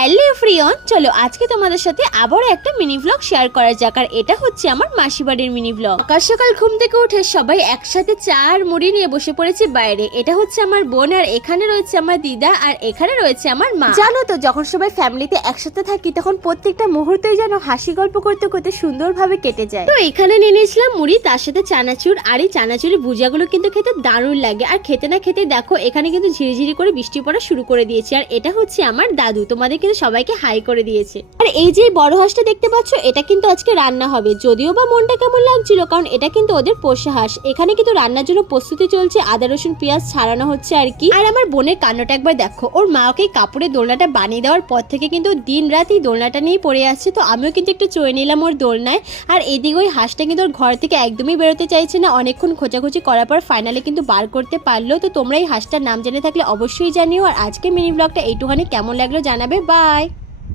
Hello everyone, চলো আজকে তোমাদের সাথে আবারও একটা মিনি ব্লগ শেয়ার করা যাক। আর এটা হচ্ছে আমার মাসি বাড়ির মিনি ব্লগ। সকাল সকাল ঘুম থেকে উঠে সবাই একসাথে চা আর মুড়ি নিয়ে বসে পড়েছে বাইরে। এটা হচ্ছে আমার বোন, আর এখানে রয়েছে আমার দিদা, আর এখানে রয়েছে আমার মা। জানো তো, যখন সবাই ফ্যামিলিতে একসাথে থাকি তখন প্রত্যেকটা মুহূর্তেই যেন হাসি গল্প করতে করতে সুন্দরভাবে কেটে যায়। তো এখানে নিয়ে নিয়েছিলাম মুড়ি, তার সাথে চানাচুর। আর এই চানাচুরি ভুজিয়াগুলো কিন্তু খেতে দারুণ লাগে। আর খেতে না খেতে দেখো এখানে কিন্তু ঝিরিঝিরি করে বৃষ্টি পড়া শুরু করে দিয়েছে। আর এটা হচ্ছে আমার দাদু, তোমাদের কিন্তু সবাইকে হাই করে দিয়েছে। আর এই যে বড় হাঁসটা দেখতে পাচ্ছ, এটা কিন্তু আজকে রান্না হবে। যদিও বা মনটা কেমন লাগছিল, কারণ এটা কিন্তু ওদের পোষা হাঁস। এখানে কিন্তু রান্নার জন্য প্রস্তুতি চলছে, আদা রসুন পেঁয়াজ ছাড়ানো হচ্ছে আর কি। আর আমার বোনের কান্নাটা একবার দেখো, ওর মা ওকে কাপড়ের দোলনাটা বানিয়ে দেওয়ার পর থেকে কিন্তু দিন রাত এই দোলনাটা নিয়ে পড়ে আসছে। তো আমিও কিন্তু একটু চড়ে নিলাম ওর দোলনায়। আর এদিকে ওই হাঁসটা কিন্তু ওর ঘর থেকে একদমই বেরোতে চাইছে না। অনেকক্ষণ খোঁজাখুঁজি করার পর ফাইনালি কিন্তু বার করতে পারলো। তো তোমরা এই হাঁসটার নাম জেনে থাকলে অবশ্যই জানিও। আর আজকে মিনি ব্লগটা এইটুখানি কেমন লাগলো জানাবে। বাই।